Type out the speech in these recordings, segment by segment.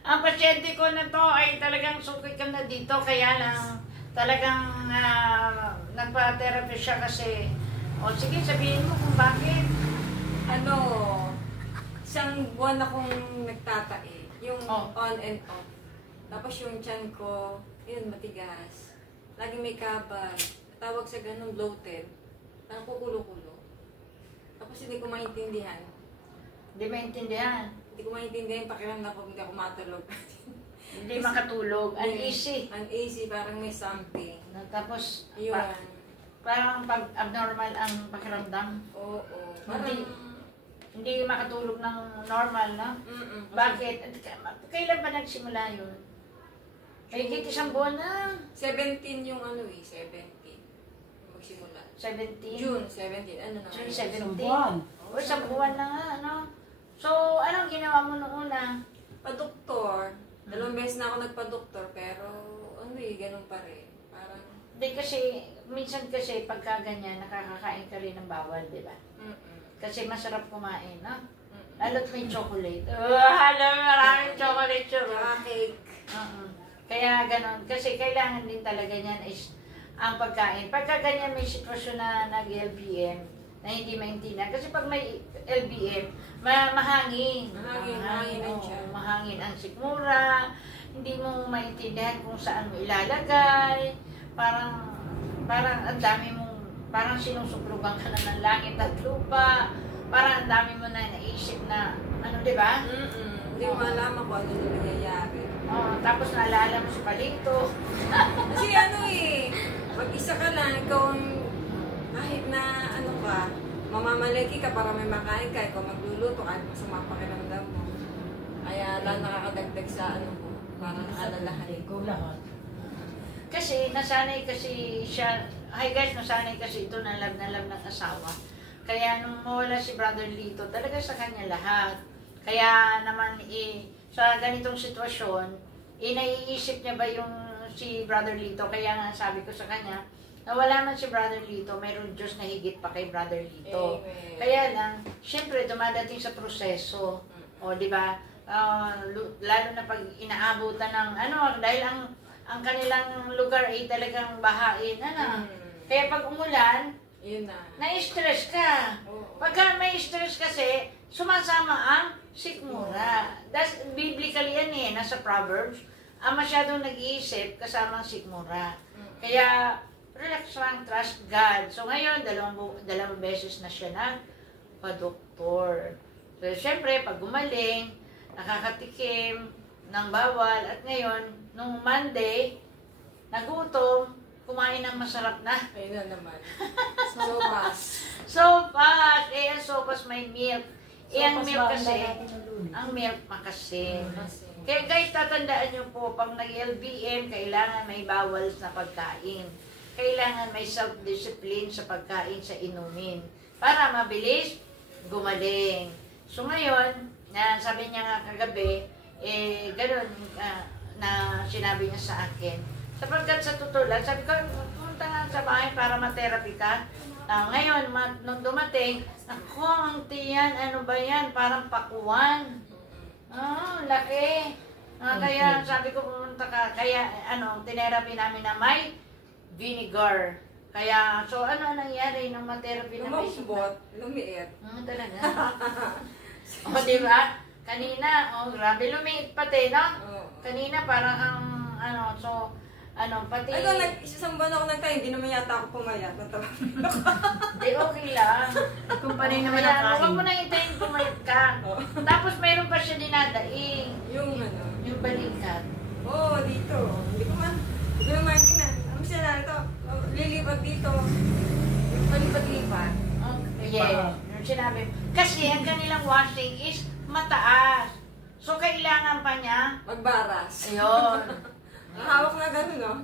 Ang pasyente ko na to ay talagang sukit ka na dito, kaya lang talagang nagpa-therapy siya kasi. O sige, sabihin mo kung bakit. Ano, isang buwan akong nagtatae. Yung on and off. Tapos yung tiyan ko, yun, matigas. Lagi may kabag. Tawag sa ganun, bloated. Parang kukulo-kulo. Tapos hindi ko maintindihan. Hindi maintindihan. Hindi ko maintindihan yung pakiramdam ko, hindi ako matulog. Hindi makatulog. Uneasy. Uneasy, parang may something. Tapos, Yun. parang pag abnormal ang pakiramdam. Oo. Hindi makatulog ng normal, no? Bakit? Kailan ba nagsimula yun? Higit isang buwan na. 17 yung ano 17. Magsimula. 17? June 17. Ano na? June 17? Isang buwan. O, isang buwan na nga, ano? So, anong ginawa mo noong una? Pa-doktor. Dalawang beses na ako nagpa-doktor, pero ano ganun pa rin. Parang... Hindi kasi, minsan kasi pagka ganyan, nakakakain ka rin ng bawal, di ba? Kasi masarap kumain, no? Lalo't may chocolate. Alam, maraming chocolate siya. Cake. Kaya ganon. Kasi kailangan din talaga niyan is ang pagkain. Pagka ganyan may sitwasyon na nag-LBM, na hindi maintindihan. Kasi pag may LBM, mahangin. Mahangin ang tiyan. Mahangin ang sikmura. Hindi mo maintindihan kung saan mo ilalagay. Parang ang dami mong, parang sinusuklugan ka na ng langit at lupa. Parang ang dami mo na naisip na, ano, di ba? Hindi mo malaman kung ano yung nangyayari. Tapos naalala mo si Palito. Kasi ano mag-isa ka lang, ikaw kahit na ano ka, mamamalagi ka para may makain ka, ikaw magluluto kahit masama pakiramdam mo. Kaya lang nakakadagdag sa ano mo, parang alalahan. Ikaw lahat. Kasi nasanay kasi siya, hi guys, nasanay kasi ito na love ng asawa. Kaya nung mawala si Brother Lito, talaga sa kanya lahat. Kaya naman sa ganitong sitwasyon, naiisip niya ba yung si Brother Lito? Kaya nga sabi ko sa kanya, na wala man si Brother Lito, mayroon Diyos na higit pa kay Brother Lito. Amen. Kaya lang, syempre dumadating sa proseso. O, di ba? Lalo na pag inaabutan ng dahil ang kanilang lugar ay talagang bahain. Kaya pag umulan, Yun na. na-stress ka. Pagka may stress kasi, sumasama ang sikmura. That's biblically yan nasa Proverbs. Ang masyadong nag-iisip kasama ang sikmura. Kaya, relax lang, trust God. So ngayon, dalawang beses na siya na pa-doktor. So syempre, pag gumaling, nakakatikim ng bawal. At ngayon, nung Monday, nagutom, kumain ng masarap na. Ayun na naman. Sopas. Sopas! Ang sopas may milk. Ang Sopas milk ba kasi, ang Lunes? ang milk makasin. Kaya guys, tatandaan nyo po, pag nag-LBM, kailangan may bawal na pagkain. Kailangan may self-discipline sa pagkain, sa inumin. Para mabilis gumaling. So ngayon, sabi niya nga kagabi, gano'n na sinabi niya sa akin. Sapagkat sa totoo lang, sabi ko, pumunta nga sa bahay para ma-therapy ka. Ngayon, nung dumating, ako, ang tiyan, ano ba yan? Parang pakuwan. Laki. Kaya sabi ko, pumunta ka. Kaya, tinerapy namin na may vinegar. Kaya, so ano nangyari nung ma-therapy na may Lumambot, lumiit. talaga. Diba? Kanina, grabe, lumiit pati, no? Kanina, parang pati... Ay, isang buwan ako nagtayo, hindi naman yata ako pumayat. Di, okay lang. Kung panay naman Kaya, ang kain. huwag mo na hintayin pumayat ka. Tapos, mayroon pa siya dinadaing. Yung Yung balikat. dito. Hindi ko maintindihan. Ano siya na ito? Lilipat dito. Palipat-lipat. Yeah. Yung sinabi. Kasi, ang kanilang washing is mataas. So, kailangan pa niya. Magbaras. Ayun. Hawak na gano'n, no?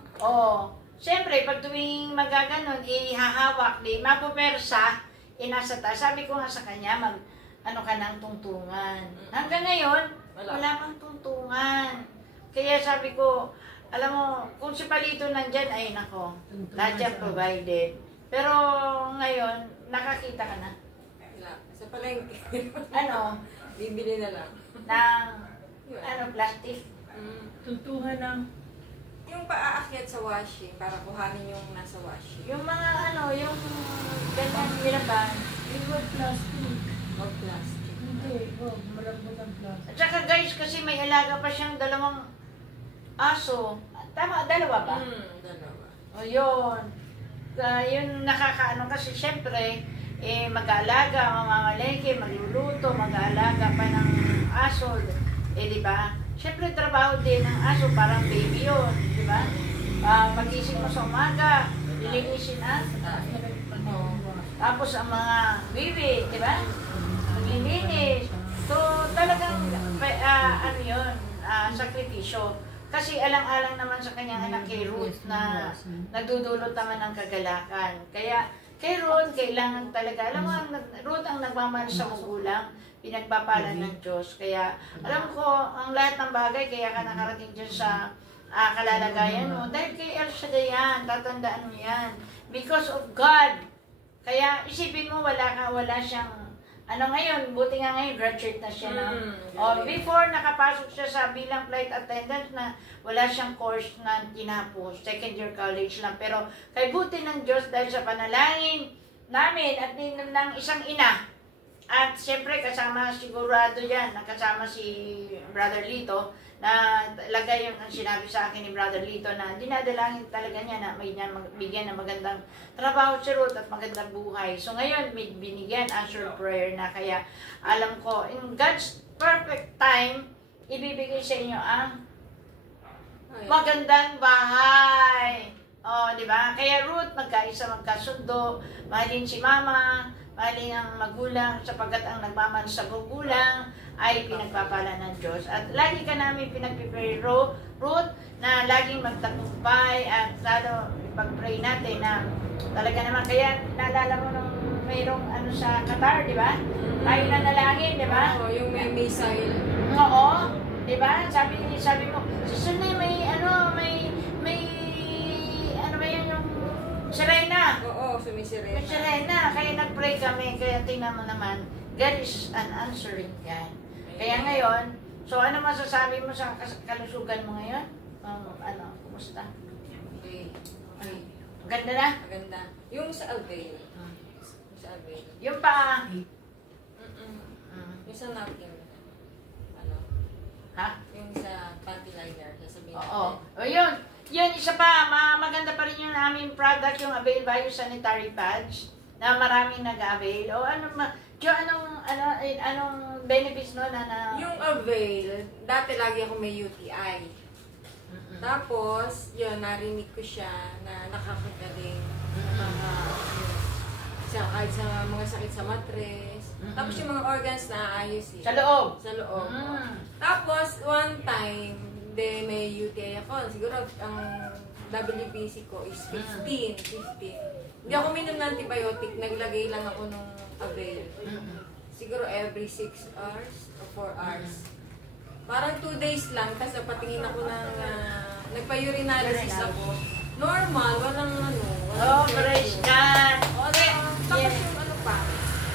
Siyempre, pag tuwing magaganon, ihahawak, mapupersa, nasa taas. Sabi ko nga sa kanya, ka ng tungtungan. Hanggang ngayon, wala pang tungtungan. Kaya sabi ko, alam mo, kung si Palito nandyan, ay nako, lahat yan provided. Pero ngayon, nakakita ka na. Wala. Sa palengke. Ano? Bibili na lang. Ng Yun. Ano, plastic? Tuntungan ng Yung paaakyat sa washing para kuhanin yung nasa washing. Yung mga ano, yung ganyan nilaban. liquid plastic. Or plastic. Hindi, malambot ang plastic. At saka guys, kasi may alaga pa siyang 2 aso. Tama, 2 ba? Dalawa. O yun. Yun nakakaano kasi syempre, mag-aalaga, mamamalengke, magluluto, mag-aalaga pa ng aso. Di ba? Syempre, trabaho din ng aso, parang baby yun. Di ba? Magising mo sa umaga, lilinisin na. Tapos ang mga bibi, di ba? Maglilinis. So, talagang, ano yun, sakripisyo. Kasi alang-alang naman sa kanyang anak kay Ruth na nagdudulot naman ng kagalakan. Kaya kay Ruth, kailangan talaga, alam mo, Ruth ang nagmamahal sa magulang, pinagpapalan ng Diyos. Kaya alam ko, ang lahat ng bagay, kaya ka nakarating dyan sa kalalagayan mo. Dahil kay El Shaddai yan, tatandaan mo yan. Because of God. Kaya isipin mo, wala siyang ano ngayon, buti nga ngayon, graduate na siya na. Before, nakapasok siya sa bilang flight attendant na wala siyang course na tinapos. Second year college lang. Pero kay buti ng Diyos dahil sa panalangin namin at ng isang ina. At siyempre, kasama sigurado yan, nakasama si Brother Lito, na lagay yung sinabi sa akin ni Brother Lito na dinadalangin talaga niya na may bigyan ng magandang trabaho si Ruth at magandang buhay. So ngayon, may binigyan answered prayer na kaya alam ko, in God's perfect time, ibibigay sa inyo ang magandang bahay. Di ba? Kaya Ruth, magkasundo, mahalin si Mama, mahalin ang magulang sapagkat ang nagmamahal sa magulang ay pinagpapala ng Diyos. At lagi ka namin pinagpipray, Ruth, na laging magtagumpay at lalo ipag-pray natin na talaga naman. Kaya naalala mo nung mayroong ano sa Qatar, di ba? Tayo na nalangin, di ba? Oo, yung may missile. Oo, di ba? Sabi mo, susunod may ano ba yun yung sirena. Oo, sumisirena. May sirena. Kaya nag-pray kami. Kaya tingnan mo naman, God is an answering God. Kaya ngayon, so ano masasabi mo sa kalusugan mo ngayon? Kumusta? Okay. Ganda na? Maganda. Yung sa Avail. Yung sa Avail. Yung pa... Yung sa napkin. Ano? Ha? Yung sa panty liner. Sasabihin Oo. O yun. Yun, isa pa. Maganda pa rin yung aming product, yung Avail Bio Sanitary Pads na maraming nag-avail. O anong benefits no na... Yung Avail, dati lagi ako may UTI. Tapos, yun, narinig ko siya na nakakagaling. Kahit sa mga sakit sa matres. Tapos yung mga organs na ayos eh. Sa loob? Sa loob. Tapos, one time, may UTI ako. Siguro, ang WBC ko is 15. Hindi ako minom ng antibiotic. Naglagay lang ako nung Avail. Siguro every 6 hours or 4 hours. Parang 2 days lang, tapos napatingin ako ng, nagpa-urinalysis ako. Normal, walang praise God! Okay, tapos yung ano pa,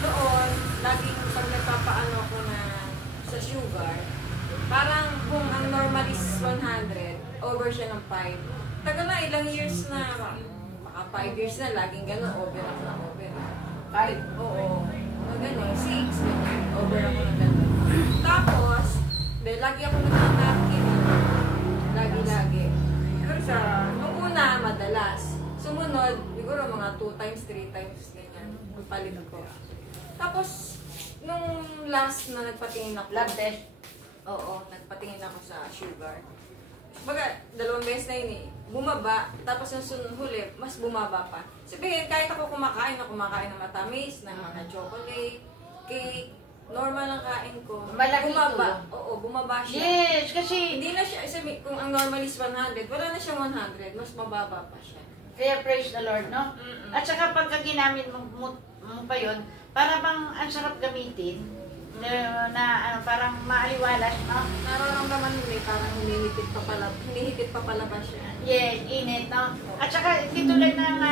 noon, laging pag nagpapaano ko na sa sugar, parang kung ang normal is 100, over siya ng 5. Tagal na, ilang years na, baka 5 years na, laging gano'n, over ako na over. 5? Oo. Gano'n, 6, gano'n, over ako na gano'n. Tapos, lagi ako nagtatapin. Lagi-lagi. Pero nung una, madalas. Sumunod, siguro mga 2 times, 3 times, ganyan. Magpalit ko. Tapos, nung last na nagpatingin ako. Lab test? Oo, nagpatingin ako sa sugar. Baga, 2 beses na yun eh. Bumaba, tapos yung huli, mas bumaba pa. Sabihin, kahit ako kumakain ng matamis, ng mga chocolate, cake, normal ang kain ko. Malaki bumaba. ito. Oo, bumaba siya. Yes, kasi... Hindi na siya, kung ang normal is 100, wala na siya 100, mas mababa pa siya. Kaya praise the Lord, no? At saka pagka ginamit mo pa yun, para bang ang sarap gamitin, parang maaliwalas, no? Nararamdaman mo parang hinihigit pa pala ba siya? Yes, init, no? At saka, hindi tulad ng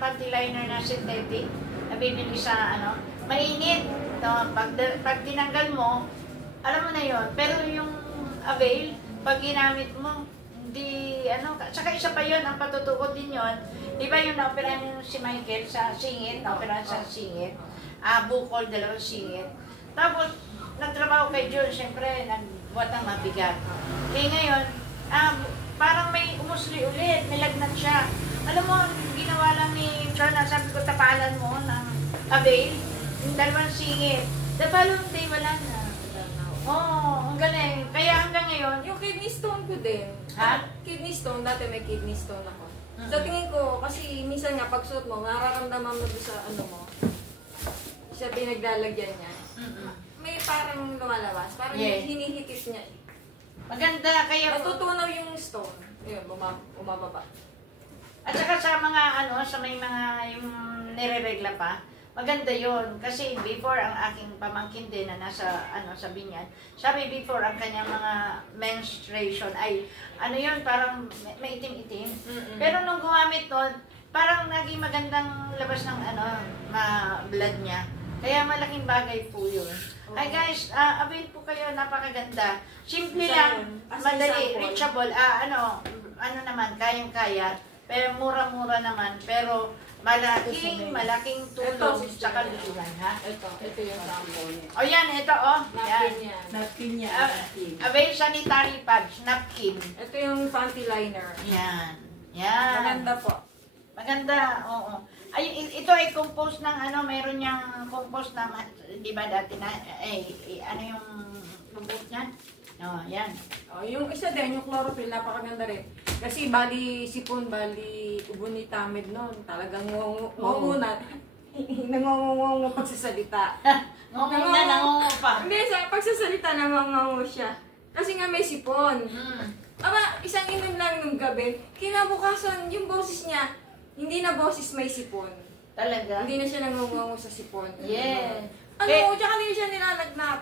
panty liner na synthetic, na bibili sa, mainit. No? Pag tinanggal mo, alam mo na yon. Pero yung avail, pag ginamit mo, hindi, saka isa pa yun, ang patutukod din yun, di ba yung naoperahan yung si Michael sa singit, naoperahan sa singit, bukol, dalawang singit. Tapos, nagtrabaho kay John, syempre, nagbuhat ng mabigat. Eh ngayon, parang may umusli ulit, may lagnat siya. Alam mo, ginawa lang ni John, sabi ko, tapalan mo ng avail, yung dalawang singit. The following day, wala na. Oo, ang galing. Kaya hanggang ngayon, Yung kidney stone ko din. Ha? Kidney stone, dati may kidney stone ako. Sa tingin ko, kasi minsan nga pag suot mo, nararamdaman mo doon sa ano mo, sa pinaglalagyan niya. May parang lumalabas, parang Yes. hinihitis niya. maganda. Kaya, Natutunaw yung stone. Yun, bumababa. at saka sa mga, sa may mga, yung nire-regla pa, maganda yon kasi before ang aking pamangkin din na nasa sa binyan, sabi before ang kanyang mga menstruation ay yun parang maitim-itim. Pero nung gumamit nun, parang naging magandang labas ng blood niya. Kaya malaking bagay po yun. Ay guys, avail po kayo, napakaganda. Simple lang, madali, reachable, naman, kayang-kaya. Pero mura-mura naman, pero malaking tulong sa kalusugan, ha? Ito yung sample niya. O yan, ito, yan. Napkin niya. Napkin niya. Avail sanitary pads, napkin. Ito yung panty liner. Yan. Yan. Maganda po. Maganda, oo. Ay, ito ay compost ng mayroon niyang compost na, di ba dati na, yung bubot niyan? Yan. Yung isa din, yung chlorophyll, napakaganda rin. Kasi bali sipon, bali ubo ni Tamed noon. Talagang ngungunat. Nangungungo pagsasalita. Nangungo pa. Hindi, sa pagsasalita nangungungo siya. Kasi nga may sipon. Aba, isang inom lang nung gabi, kinabukasan yung boses niya, hindi na boses may sipon. Talaga? Hindi na siya nangungungo sa sipon. Yeah. Tsaka hindi siya nilalagnat.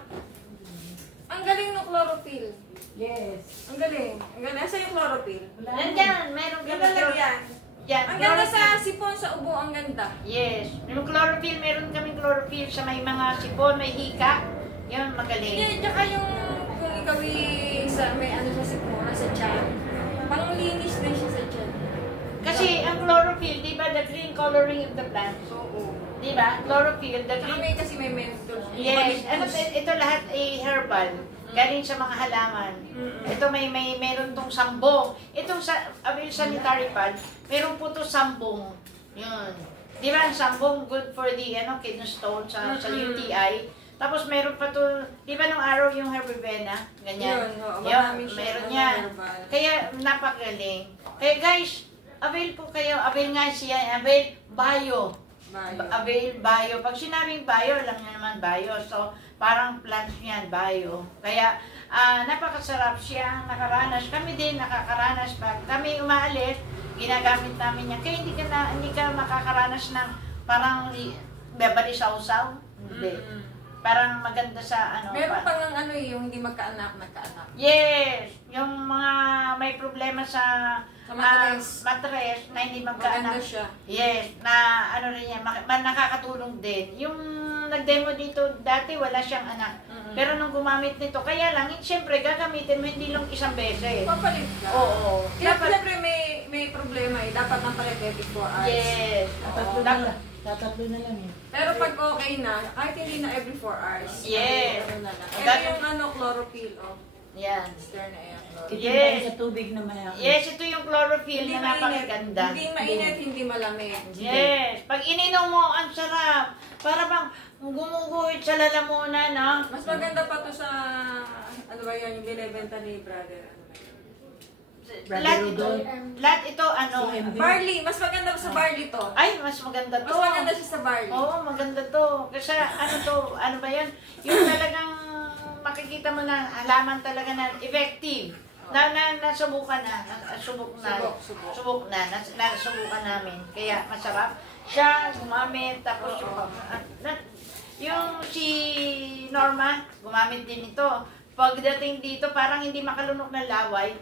Ang galing ng chlorophyll. Yes. Ang galing. Ang galing. Asa yung chlorophyll? Nandyan, meron Yung lalagyan. Yan, Ang ganda chlorophyll. sa sipon, sa ubo, ang ganda. Yes. Yung chlorophyll, meron kaming chlorophyll sa may mga sipon, may hika. Yun, magaling. Hindi, tsaka yung kung ikaw may sa sipon, sa tiyan, panglinis din siya sa tiyan. Kasi ang chlorophyll, di ba, the green coloring of the plant? Oo. Di ba? Chlorophyll, the Tsaka green... kasi may mentos. Yes. Ito lahat ay herbal. Galing sa mga halaman. Ito meron tong sambong. Itong avail sanitary pad, meron po to sambong. Yun. Di ba ang sambong good for the kidney stone sa UTI? Tapos meron pa to, di ba nung araw yung herbivena? Ganyan. Yun, meron yan. Kaya napakagaling. Kaya guys, avail po kayo. Avail nga siya. Avail bio. Avail bio. Pag sinabing bio, alam niyo naman bio. So, parang plants niyan, bio. Kaya, napakasarap siyang nakaranas. Kami din nakakaranas. Pag kami umaalis, ginagamit namin yan. Kaya hindi ka makakaranas ng parang babalisaw-saw. Hindi. Parang maganda sa Meron pa ng yung hindi magkaanak. Yes! Yung mga may problema sa matres na hindi magkaanak. Maganda siya. Yes, na rin yan, nakakatulong din. Yung nag-demo dito, dati wala siyang anak. Pero nung gumamit nito, kaya lang, siyempre gagamitin mo hindi lang isang beses. Papalit ka. Oo. Siyempre may problema dapat ng palit every 4 hours. Yes. Tatatlo na lang eh. Pero pag okay na, kahit hindi na every 4 hours. Yes. Ito yung chlorophyll, Yan. Stir na yan. Titimpay sa tubig na maya. Yes, ito yung chlorophyll na napakaganda. Hindi mainit, hindi malamig. Yes. Pag ininom mo, ang sarap. Para bang gumuguhit sa lalamunan, no? Mas maganda pa to sa, yung binibenta ni brother. Lahat ito, Barley, mas maganda sa barley to. Ay, mas maganda to. Mas maganda siya sa barley. Oo, maganda to. Kasi ano ba yan? Yung talagang makikita mo na halaman talaga na effective. Nasubukan na. Nasubukan namin. Kaya masarap. Siya, gumamit. Tapos yung si Norma, gumamit din ito. Pagdating dito, parang hindi makalunok ng laway.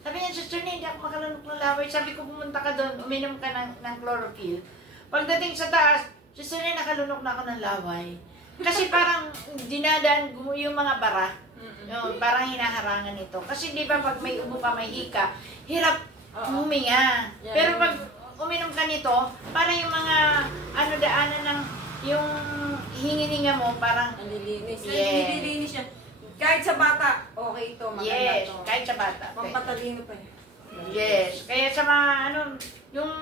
Sabi niya, Sister, hindi ako makalunok ng laway. Sabi ko, pumunta ka doon, uminom ka ng chlorophyll. Pagdating sa taas, Sister, nakalunok na ako ng laway. Kasi parang dinadaan yung mga bara. Yung parang hinaharangan ito. Kasi di ba pag may ubo ka, may hika, hirap huminga. Yeah. Pero pag uminom ka nito, parang yung mga daanan ng yung hingininga mo, parang Nalilinis. Yes. Nalilinis siya. Kahit sa bata, okay ito. Maganda yes, to. kahit sa bata. Pampatalino pa niya. Yes. Kaya sa mga yung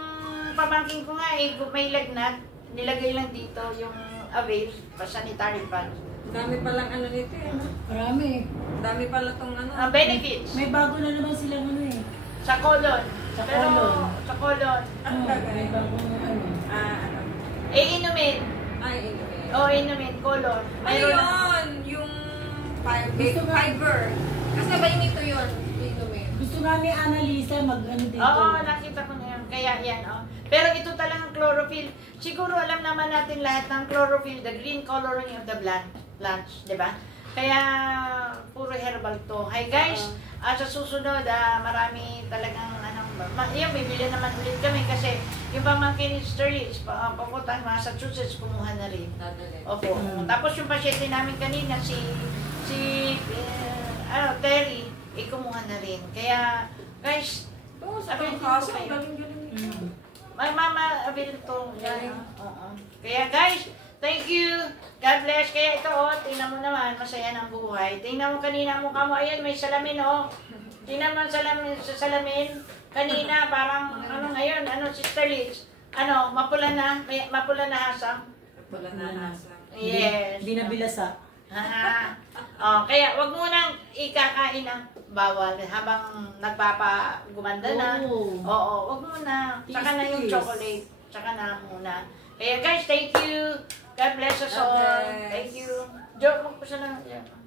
pamangking ko nga may lagnat, nilagay lang dito yung Avail, sanitary pad. Dami palang nito eh. Marami. Dami pala tong Benefits. May bago na naman silang eh. Sa colon. Sa Pero, colon. sa colon. Ang May gagawin? bagong Inumin. Ay, inumin. Inumin, colon. Ano yun? Yung Gusto nga- fiber. Kasi ba ito yun? Inumin. Gusto nga ni Annalisa dito. Oo, nakita ko na yan. Kaya yan, Pero ito talagang chlorophyll. Siguro alam naman natin lahat ng chlorophyll, the green coloring of the plants, di ba? Kaya puro herbal to. Hi guys, sa susunod, marami talagang yung bibili naman ulit kami kasi yung pamangkin ni Sterling, papuntang Massachusetts, kumuha na rin. Opo. Tapos yung pasyente namin kanina, si Terry, kumuha na rin. Kaya, guys, Oo, sa Avail kaso, din po kayo. galing-galing. May mama, avail to. Yan. Oo. Kaya guys, thank you. God bless. Kaya ito, tingnan mo naman, masaya ng buhay. Tingnan mo kanina mukha mo, ayan, may salamin, Tingnan mo sa salamin. Kanina, parang, ngayon, Sister Liz, mapula na hasang. Wala na nasa. Yes. Binabilasa. Kaya wag mo nang ikakain ng bawal habang nagpapagumanda na. Oo, wag mo na. Saka na yung Tis-tis. chocolate. Saka na muna. Kaya guys, thank you. God bless us God all. bless. Thank you. Joke, magpasa na.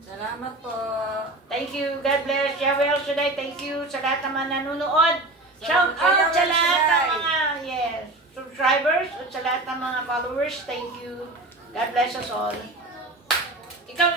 Salamat po. Thank you. God bless. Yahweh El Shaddai, thank you sa lahat ng mga nanonood. Shout out Yahweh sa El lahat ng Shaddai. mga subscribers at sa lahat ng mga followers. Thank you. God bless us all. Ikaw